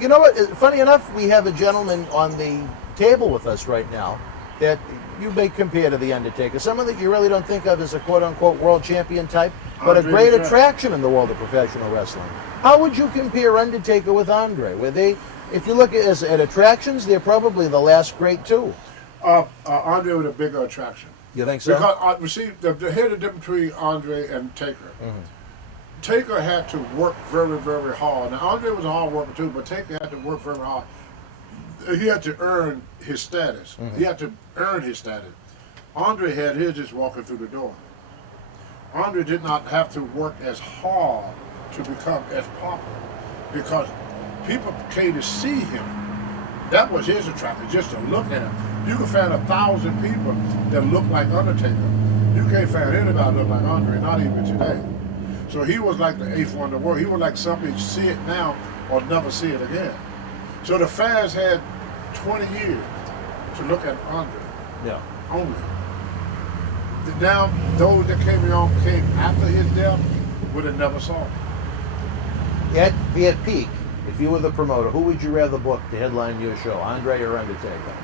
You know what? Funny enough, we have a gentleman on the table with us right now that you may compare to the Undertaker. Someone that you really don't think of as a quote-unquote world champion type, but a great attraction in the world of professional wrestling. How would you compare Undertaker with Andre? Were they, if you look at attractions, they're probably the last great two. Andre was a bigger attraction. You think so? Because, here's the difference between Andre and Taker. Mm-hmm. Taker had to work very, very hard. Now, Andre was a hard worker too, but Taker had to work very hard. He had to earn his status. Mm-hmm. He had to earn his status. Andre had his just walking through the door. Andre did not have to work as hard to become as popular because people came to see him. That was his attraction, just to look at him. You can find 1,000 people that look like Undertaker. You can't find anybody look like Andre, not even today. So he was like the eighth wonder of the world. He was like something, see it now or never see it again. So the fans had 20 years to look at Andre. Yeah. Only. Now, those that came after his death would have never saw him. At peak, if you were the promoter, who would you rather book to headline your show, Andre or Undertaker?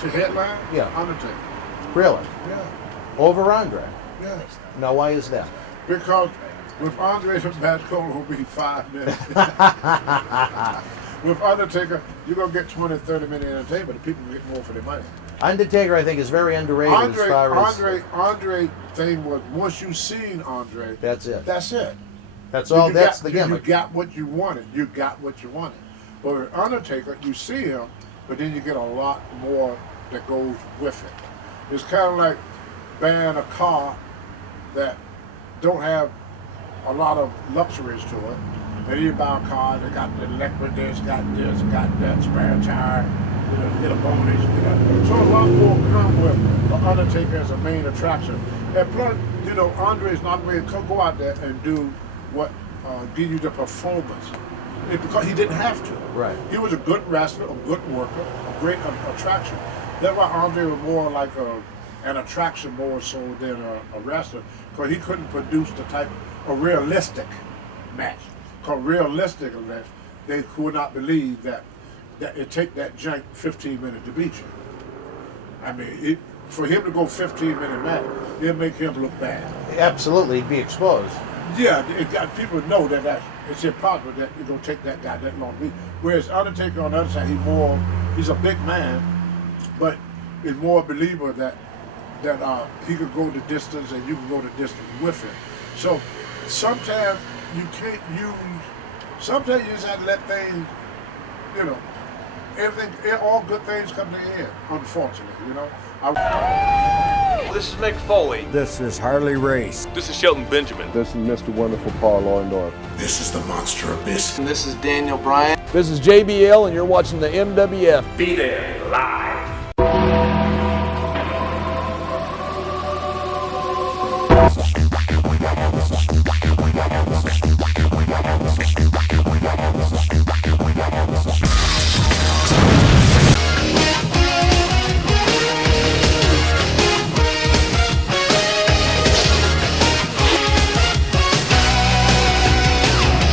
To headline? Yeah. Undertaker. Really? Yeah. Over Andre? Yeah. Now, why is that? Because with Andre, the match code will be 5 minutes. With Undertaker, you're going to get 20, 30-minute entertainment. The people get more for their money. Undertaker, I think, is very underrated as far as... Andre thing was, once you seen Andre... That's it. That's it. That's all, that's the gimmick. You got what you wanted. You got what you wanted. But with Undertaker, you see him, but then you get a lot more that goes with it. It's kind of like buying a car that don't have a lot of luxuries to it. And then you buy a car that got the electric this, got that, spare tire, you get a bonus, So a lot more come with the Undertaker as a main attraction. And plus, Andre's not going to go out there and do what give you the performance. Because he didn't have to. Right. He was a good wrestler, a good worker, a great attraction. That's why Andre was more like an attraction more so than a wrestler, because he couldn't produce the type of realistic match. Because realistically, they could not believe that it take that jank 15 minutes to beat you. I mean, for him to go 15-minute match, it'll make him look bad. Absolutely, be exposed. Yeah, people know that it's impossible that it's going to take that guy that long to beat. Whereas Undertaker on the other side, he's a big man, but is more a believer that he could go the distance and you can go the distance with him. So sometimes you can't sometimes you just have to let things, everything, all good things come to the end, unfortunately, This is Mick Foley. This is Harley Race. This is Shelton Benjamin. This is Mr. Wonderful Paul Orndorff. This is the Monster Abyss. And this is Daniel Bryan. This is JBL, and you're watching the MWF. Be there live.